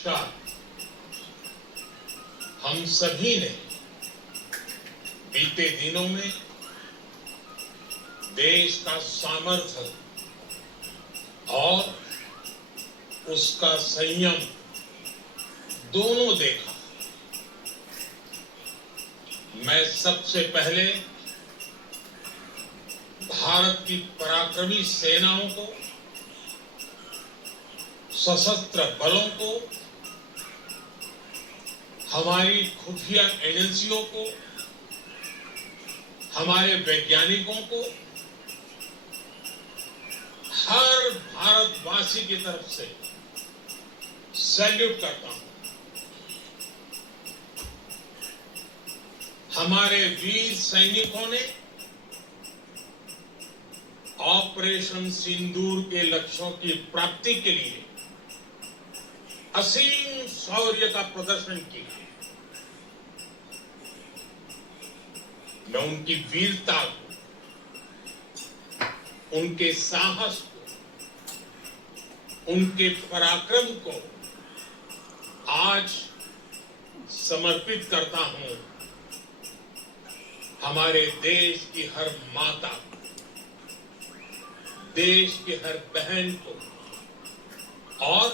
नमस्कार। हम सभी ने बीते दिनों में देश का सामर्थ्य और उसका संयम दोनों देखा। मैं सबसे पहले भारत की पराक्रमी सेनाओं को, सशस्त्र बलों को, हमारी खुफिया एजेंसियों को, हमारे वैज्ञानिकों को, हर भारतवासी की तरफ से सैल्यूट करता हूं। हमारे वीर सैनिकों ने ऑपरेशन सिंदूर के लक्ष्यों की प्राप्ति के लिए असीम शौर्य का प्रदर्शन किया। मैं उनकी वीरता को, उनके साहस को, उनके पराक्रम को आज समर्पित करता हूं हमारे देश की हर माता को, देश की हर बहन को और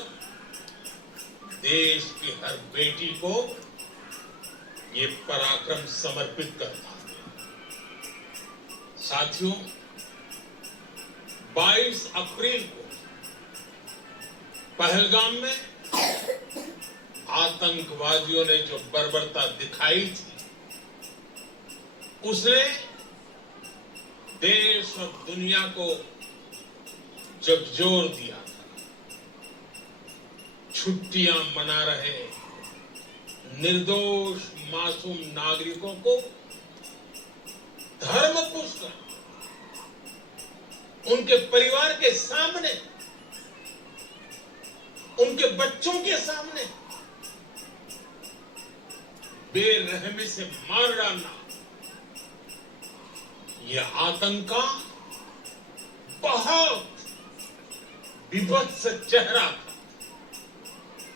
देश की हर बेटी को ये पराक्रम समर्पित करता हूं। साथियों, 22 अप्रैल को पहलगाम में आतंकवादियों ने जो बर्बरता दिखाई थी, उसने देश और दुनिया को झकझोर दिया था। छुट्टियां मना रहे निर्दोष मासूम नागरिकों को धर्म पुष्कर उनके परिवार के सामने, उनके बच्चों के सामने बेरहमी से मार डालना, यह आतंक का बहुत विभत्स चेहरा था,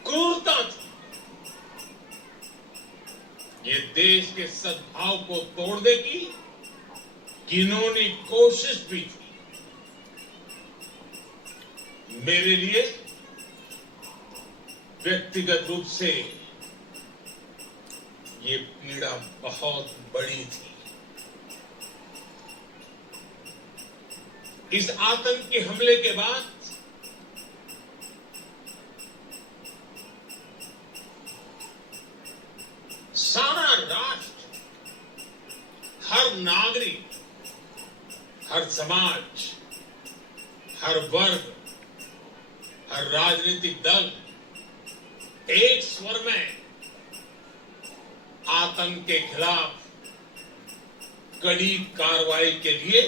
क्रूरता थी। ये देश के सद्भाव को तोड़ने की घिनौनी कोशिश भी थी। मेरे लिए व्यक्तिगत रूप से ये पीड़ा बहुत बड़ी थी। इस आतंकी हमले के बाद सारा राष्ट्र, हर नागरिक, हर समाज, हर वर्ग, हर राजनीतिक दल एक स्वर में आतंक के खिलाफ कड़ी कार्रवाई के लिए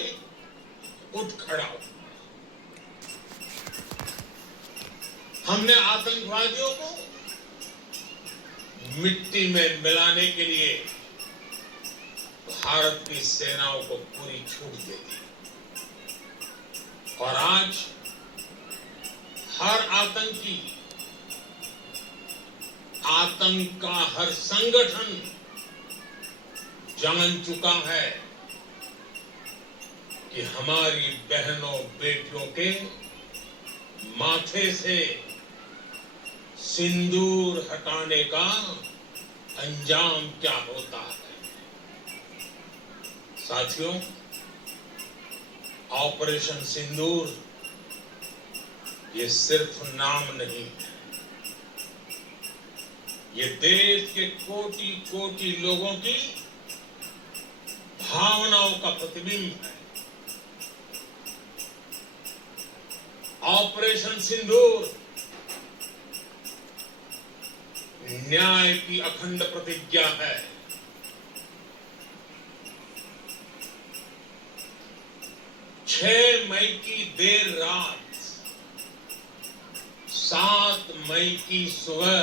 उठ खड़ा हुआ। हमने आतंकवादियों को मिट्टी में मिलाने के लिए भारत की सेनाओं को पूरी छूट दे दी और आज हर आतंकी, आतंक का हर संगठन जान चुका है कि हमारी बहनों बेटियों के माथे से सिंदूर हटाने का अंजाम क्या होता है। साथियों, ऑपरेशन सिंदूर ये सिर्फ नाम नहीं है, ये देश के कोटि कोटि लोगों की भावनाओं का प्रतिबिंब है। ऑपरेशन सिंदूर न्याय की अखंड प्रतिज्ञा है। 6 मई की देर रात, 7 मई की सुबह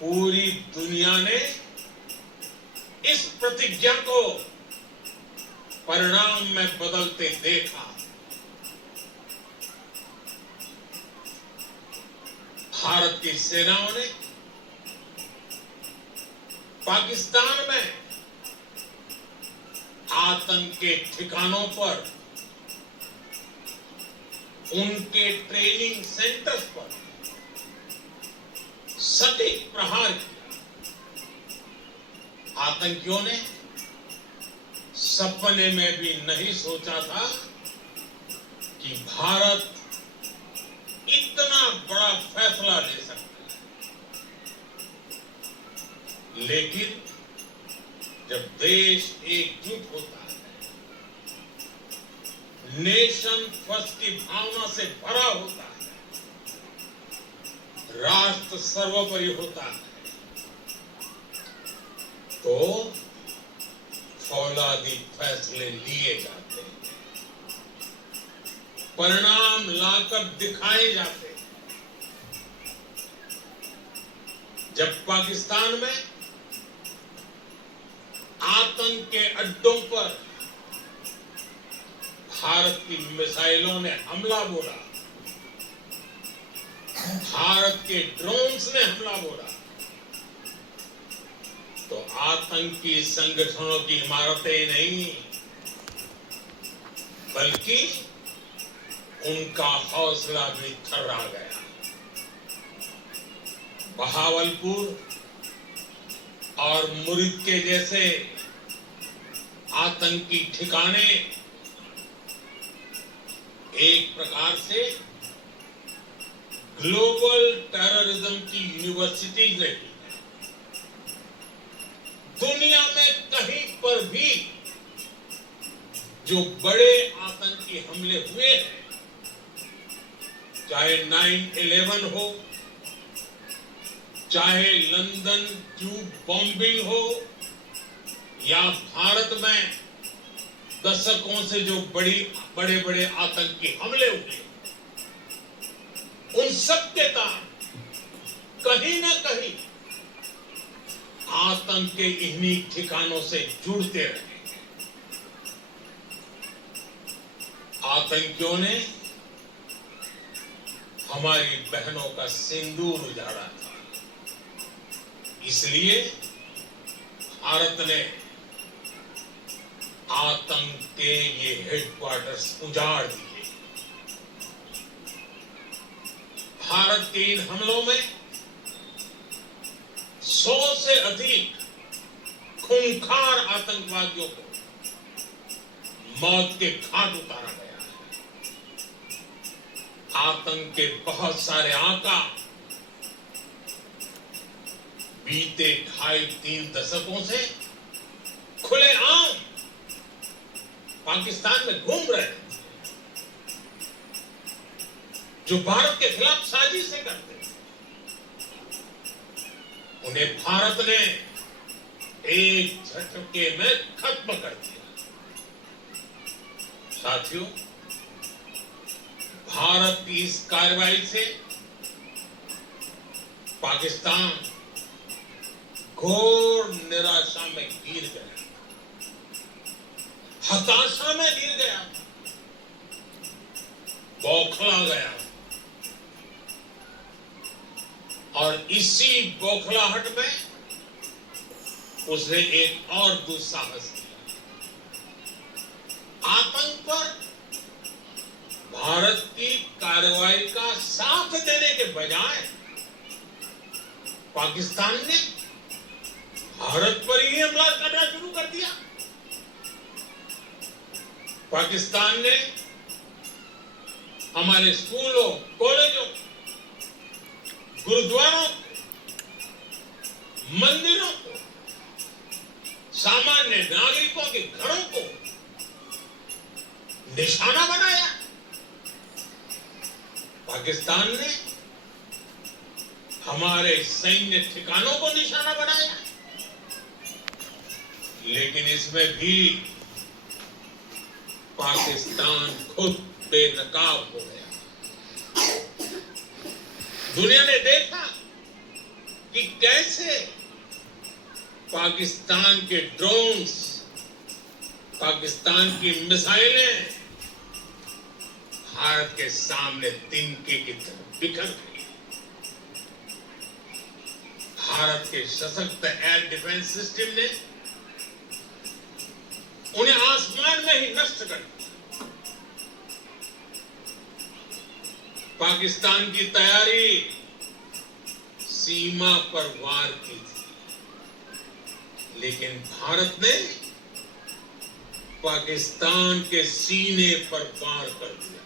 पूरी दुनिया ने इस प्रतिज्ञा को परिणाम में बदलते देखा। भारत की सेनाओं ने पाकिस्तान में आतंक के ठिकानों पर, उनके ट्रेनिंग सेंटर्स पर सटीक प्रहार किया। आतंकियों ने सपने में भी नहीं सोचा था कि भारत इतना बड़ा फैसला ले सकता है। लेकिन जब देश एकजुट होता है, नेशन फर्स्ट की भावना से भरा होता है, राष्ट्र सर्वोपरि होता है, तो फौलादी फैसले लिए जाते हैं, परिणाम लाकर दिखाए जाते हैं। जब पाकिस्तान में आतंक के अड्डों पर भारत की मिसाइलों ने हमला बोला, भारत के ड्रोन्स ने हमला बोला, तो आतंकी संगठनों की इमारतें नहीं, बल्कि उनका हौसला भी थर्रा गया। बहावलपुर और मुरिद के जैसे आतंकी ठिकाने एक प्रकार से ग्लोबल टेररिज्म की यूनिवर्सिटीज रही। दुनिया में कहीं पर भी जो बड़े आतंकी हमले हुए हैं, चाहे 9/11 हो, चाहे लंदन ट्यूब बॉम्बिंग हो, या भारत में दशकों से जो बड़े बड़े आतंकी हमले हुए, उन सब के कारण कहीं ना कहीं आतंक के इन्हीं ठिकानों से जुड़ते रहे। आतंकियों ने हमारी बहनों का सिंदूर उजाड़ा था, इसलिए भारत ने आतंक के ये हेडक्वार्टर्स उजाड़ दिए। भारत के इन हमलों में 100 से अधिक खूंखार आतंकवादियों को मौत के घाट उतारा गया है। आतंक के बहुत सारे आका बीते 2.5-3 दशकों से खुलेआम पाकिस्तान में घूम रहे थे, जो भारत के खिलाफ साजिशें करते थे। उन्हें भारत ने एक झटके में खत्म कर दिया। साथियों, भारत की इस कार्रवाई से पाकिस्तान घोर निराशा में गिर गया, हताशा में गिर गया, बौखला गया, और इसी बौखलाहट में उसने एक और दुस्साहस किया। आतंक पर भारत की कार्रवाई का साथ देने के बजाय पाकिस्तान ने भारत पर ही हमला करना शुरू कर दिया। पाकिस्तान ने हमारे स्कूलों, कॉलेजों, गुरुद्वारों, मंदिरों को, सामान्य नागरिकों के घरों को निशाना बनाया। पाकिस्तान ने हमारे सैन्य ठिकानों को निशाना बनाया। लेकिन इसमें भी पाकिस्तान खुद बेनकाब हो गया। दुनिया ने देखा कि कैसे पाकिस्तान के ड्रोन्स, पाकिस्तान की मिसाइलें भारत के सामने तिनके की तरह बिखर गई। भारत के सशक्त एयर डिफेंस सिस्टम ने उन्हें आसमान में ही नष्ट कर दिया। पाकिस्तान की तैयारी सीमा पर वार की थी, लेकिन भारत ने पाकिस्तान के सीने पर वार कर दिया।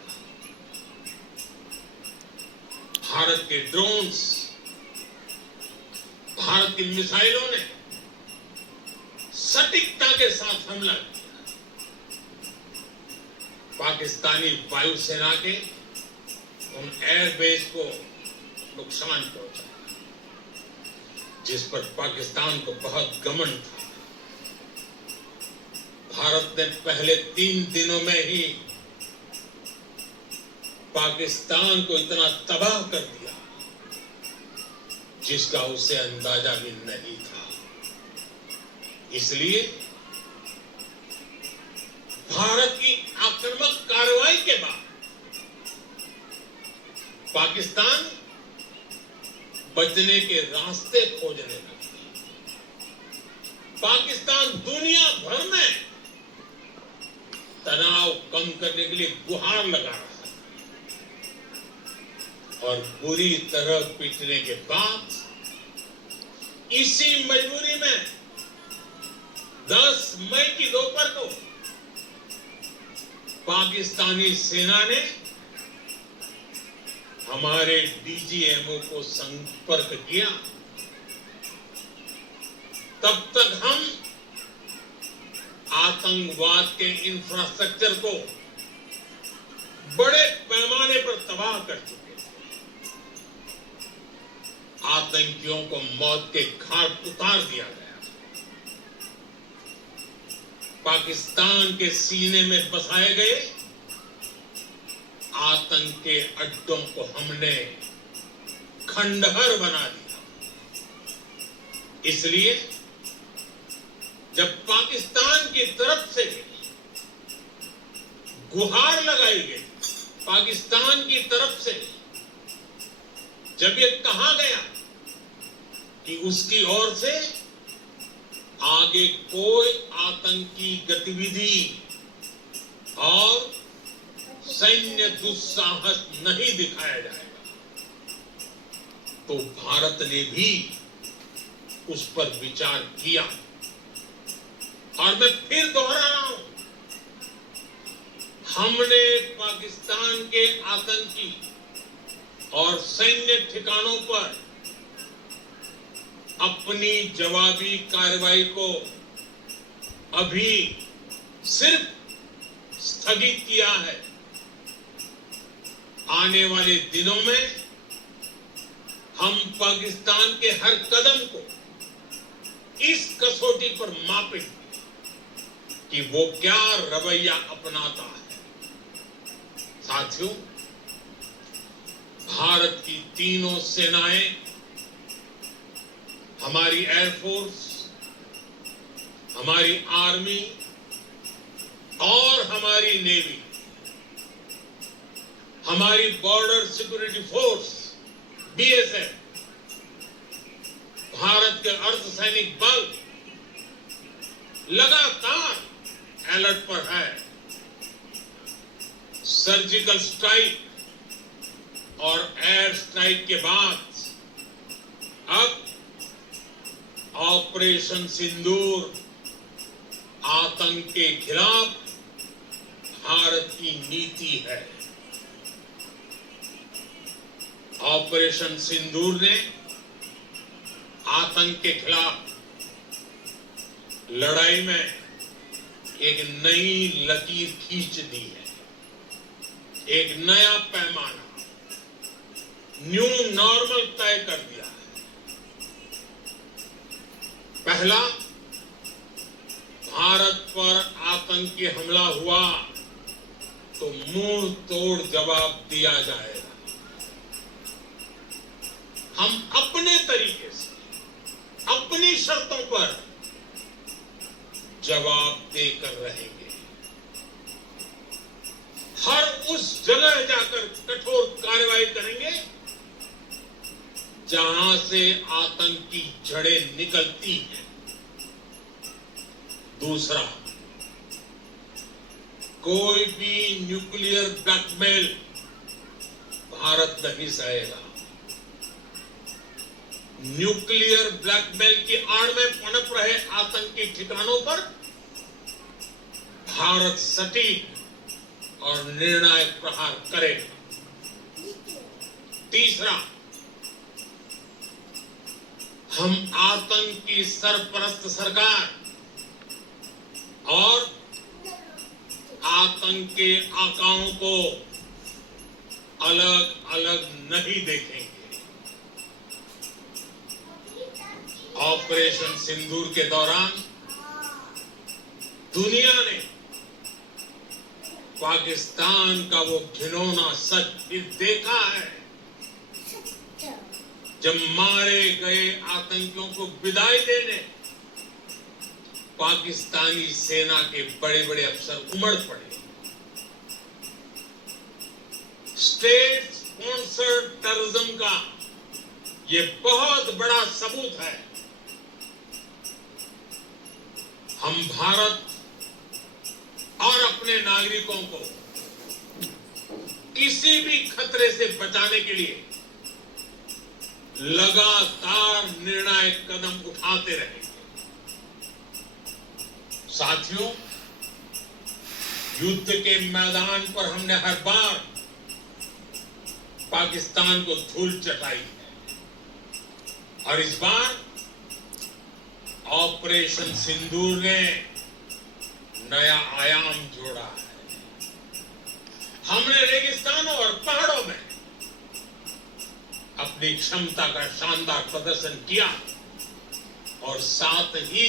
भारत के ड्रोन्स, भारत की मिसाइलों ने सटीकता के साथ हमला किया। पाकिस्तानी वायुसेना के उन एयरबेस को नुकसान पहुंचा, जिस पर पाकिस्तान को बहुत घमंड था। भारत ने पहले 3 दिनों में ही पाकिस्तान को इतना तबाह कर दिया जिसका उसे अंदाजा भी नहीं था। इसलिए भारत की आक्रामक कार्रवाई के बाद पाकिस्तान बचने के रास्ते खोजने लगा। पाकिस्तान दुनिया भर में तनाव कम करने के लिए गुहार लगा रहा है और बुरी तरह पीटने के बाद इसी मजबूरी में 10 मई की दोपहर को पाकिस्तानी सेना ने हमारे डीजीएमओ को संपर्क किया। तब तक हम आतंकवाद के इंफ्रास्ट्रक्चर को बड़े पैमाने पर तबाह कर चुके थे। आतंकियों को मौत के घाट उतार दिया गया। पाकिस्तान के सीने में बसाए गए आतंक के अड्डों को हमने खंडहर बना दिया। इसलिए जब पाकिस्तान की तरफ से गुहार लगाई गई, पाकिस्तान की तरफ से जब ये कहा गया कि उसकी ओर से आगे कोई आतंकी गतिविधि और सैन्य दुस्साहस नहीं दिखाया जाएगा, तो भारत ने भी उस पर विचार किया। और मैं फिर दोहरा रहा हूं, हमने पाकिस्तान के आतंकी और सैन्य ठिकानों पर अपनी जवाबी कार्रवाई को अभी सिर्फ स्थगित किया है। आने वाले दिनों में हम पाकिस्तान के हर कदम को इस कसौटी पर मापेंगे कि वो क्या रवैया अपनाता है। साथियों, भारत की तीनों सेनाएं, हमारी एयरफोर्स, हमारी आर्मी और हमारी नेवी, हमारी border security force BSF, Bharat के अर्धसैनिक बल लगातार अलर्ट पर है। सर्जिकल स्ट्राइक और एयर स्ट्राइक के बाद अब ऑपरेशन सिंदूर आतंक के खिलाफ भारत की नीति है। ऑपरेशन सिंदूर ने आतंक के खिलाफ लड़ाई में एक नई लकीर खींच दी है, एक नया पैमाना, न्यू नॉर्मल तय कर दिया है। पहला, भारत पर आतंकी हमला हुआ तो मुंह तोड़ जवाब दिया जाएगा। हम अपने तरीके से, अपनी शर्तों पर जवाब देकर रहेंगे। हर उस जगह जाकर कठोर कार्रवाई करेंगे जहां से आतंक की जड़ें निकलती हैं। दूसरा, कोई भी न्यूक्लियर ब्लैकमेल भारत नहीं सहेगा। न्यूक्लियर ब्लैकमेल की आड़ में पनप रहे आतंकी ठिकानों पर भारत सटीक और निर्णायक प्रहार करेगा। तीसरा, हम आतंक की सरपरस्त सरकार और आतंक के आकाओं को अलग अलग नहीं देखेंगे। ऑपरेशन सिंदूर के दौरान दुनिया ने पाकिस्तान का वो घिनौना सच फिर देखा है, जब मारे गए आतंकियों को विदाई देने पाकिस्तानी सेना के बड़े बड़े अफसर उमड़ पड़े। स्टेट स्पॉन्सर्ड टेररिज्म का ये बहुत बड़ा सबूत है। हम भारत और अपने नागरिकों को किसी भी खतरे से बचाने के लिए लगातार निर्णायक कदम उठाते रहेंगे। साथियों, युद्ध के मैदान पर हमने हर बार पाकिस्तान को धूल चटाई है और इस बार ऑपरेशन सिंदूर ने नया आयाम जोड़ा है। हमने रेगिस्तानों और पहाड़ों में अपनी क्षमता का शानदार प्रदर्शन किया और साथ ही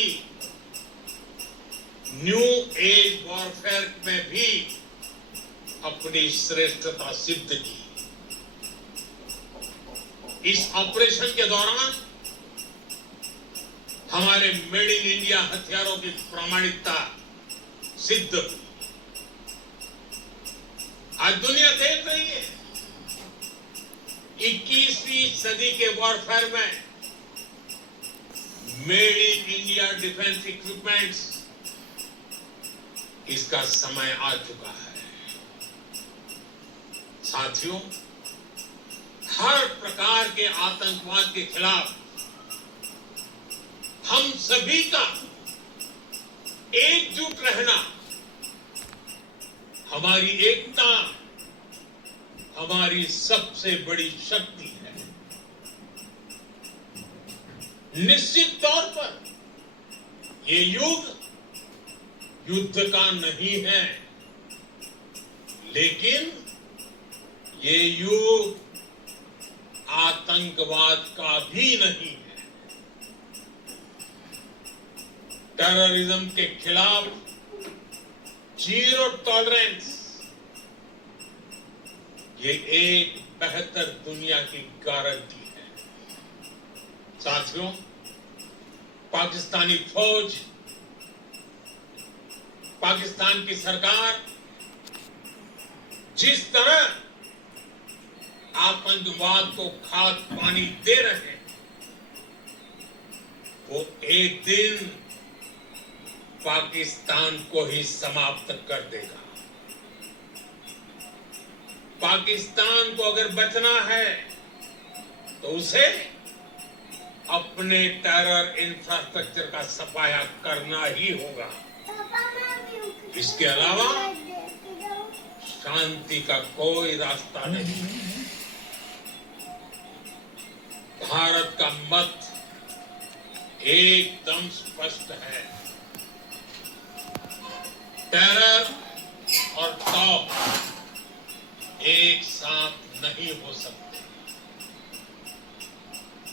न्यू एज वॉरफेयर में भी अपनी श्रेष्ठता सिद्ध की। इस ऑपरेशन के दौरान हमारे मेड इन इंडिया हथियारों की प्रामाणिकता सिद्ध हुई। आज दुनिया देख रही है 21वीं सदी के वॉरफेयर में made in India defence equipments, इसका समय आ चुका है। साथियों, हर प्रकार के आतंकवाद के खिलाफ हम सभी का एकजुट रहना, हमारी एकता हमारी सबसे बड़ी शक्ति है। निश्चित तौर पर ये युग युद्ध का नहीं है, लेकिन ये युग आतंकवाद का भी नहीं है। टेररिज्म के खिलाफ जीरो टॉलरेंस, ये एक बेहतर दुनिया की गारंटी है। साथियों, पाकिस्तानी फौज, पाकिस्तान की सरकार जिस तरह आतंकवाद को खाद पानी दे रहे हैं, वो एक दिन पाकिस्तान को ही समाप्त कर देगा। पाकिस्तान को अगर बचना है तो उसे अपने टेरर इंफ्रास्ट्रक्चर का सफाया करना ही होगा। इसके अलावा शांति का कोई रास्ता नहीं। भारत का मत एकदम स्पष्ट है। टेरर और टॉप एक साथ नहीं हो सकते।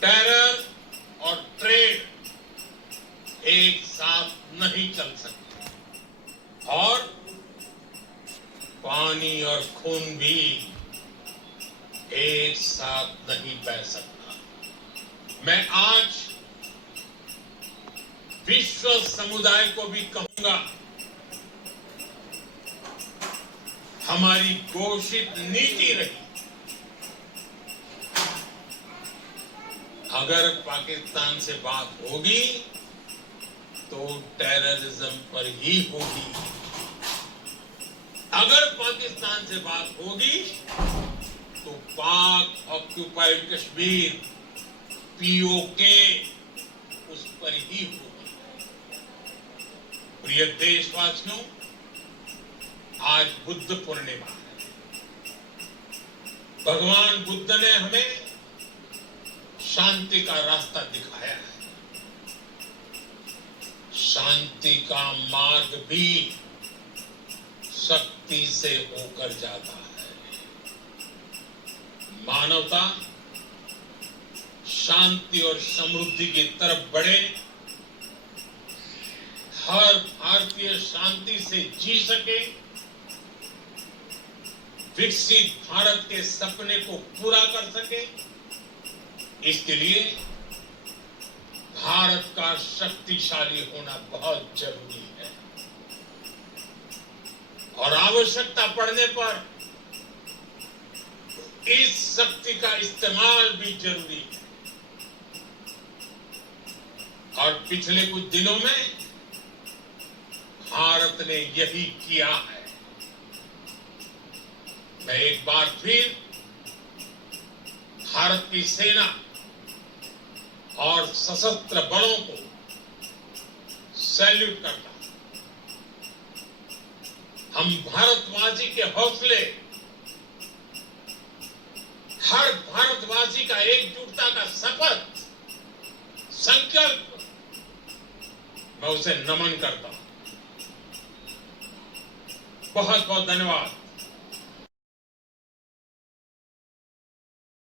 टेरर और ट्रेड एक साथ नहीं चल सकते और पानी और खून भी एक साथ नहीं बह सकता। मैं आज विश्व समुदाय को भी कहूंगा, हमारी घोषित नीति रही अगर पाकिस्तान से बात होगी तो टेररिज्म पर ही होगी। अगर पाकिस्तान से बात होगी तो पाक ऑक्युपाइड कश्मीर पीओके उस पर ही होगी। प्रिय देशवासियों, आज बुद्ध पूर्णिमा है। भगवान बुद्ध ने हमें शांति का रास्ता दिखाया है। शांति का मार्ग भी शक्ति से होकर जाता है। मानवता शांति और समृद्धि की तरफ बढ़े, हर भारतीय शांति से जी सके, विकसित भारत के सपने को पूरा कर सके, इसके लिए भारत का शक्तिशाली होना बहुत जरूरी है। और आवश्यकता पड़ने पर इस शक्ति का इस्तेमाल भी जरूरी है। और पिछले कुछ दिनों में भारत ने यही किया है। मैं एक बार फिर भारत की सेना और सशस्त्र बलों को सैल्यूट करता हूं। हम भारतवासी के हौसले, हर भारतवासी का एकजुटता का शपथ, संकल्प, मैं उसे नमन करता हूं। बहुत बहुत धन्यवाद।